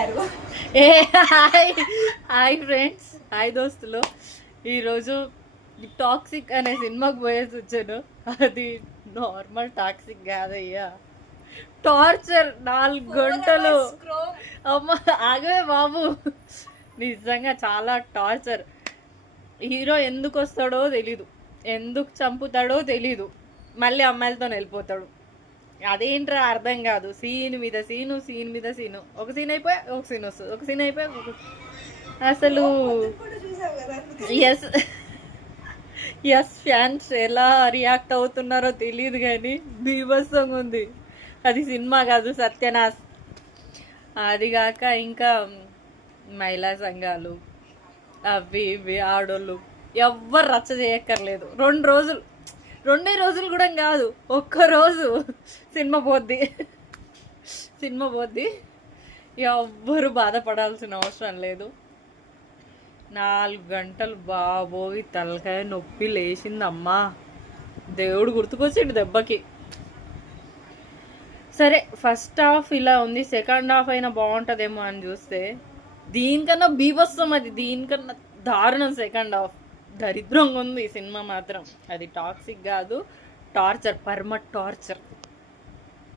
ఏ hi hi friends, hi దోస్తులు. ఈరోజు toxic అనే సినిమాకి పోయేసి వచ్చాను. అది నార్మల్ టాక్సిక్ కాదయ్యా, టార్చర్. 4 గంటలు అమ్మ ఆగవే బాబు, నిజంగా చాలా టార్చర్. హీరో ఎందుకు వస్తాడో తెలీదు, ఎందుకు చంపుతాడో తెలీదు, మళ్ళీ అమ్మాయిలతో వెళ్ళిపోతాడు. అదేంట్రా అర్థం కాదు. సీన్ మీద సీను, సీన్ మీద సీను. ఒక సీన్ అయిపోయా ఒక సీన్ వస్తుంది, ఒక సీన్ అయిపోయా అసలు ఎస్ ఎస్ ఫ్యాన్స్ ఎలా రియాక్ట్ అవుతున్నారో తెలియదు కానీ బీభత్సంగా ఉంది. అది సినిమా కాదు, సత్యనాశ్. అదిగాక ఇంకా మహిళా సంఘాలు అవి ఇవి ఆడోళ్ళు ఎవ్వరు రచ్చ చేయక్కర్లేదు. 2 రోజులు కూడా కాదు, ఒక్కరోజు సినిమా పోద్ది. ఎవ్వరు బాధపడాల్సిన అవసరం లేదు. 4 గంటలు బాబోయి, తలకాయ నొప్పి లేచిందమ్మా. దేవుడు గుర్తుకొచ్చిండు దెబ్బకి. సరే, ఫస్ట్ హాఫ్ ఇలా ఉంది, సెకండ్ హాఫ్ అయినా బాగుంటుందేమో అని చూస్తే దీనికన్నా బీభత్సం, అది దీనికన్నా దారుణం. సెకండ్ హాఫ్ దరిద్రంగా ఉంది ఈ సినిమా మాత్రం. అది టాక్సిక్ కాదు, టార్చర్, పర్మ టార్చర్.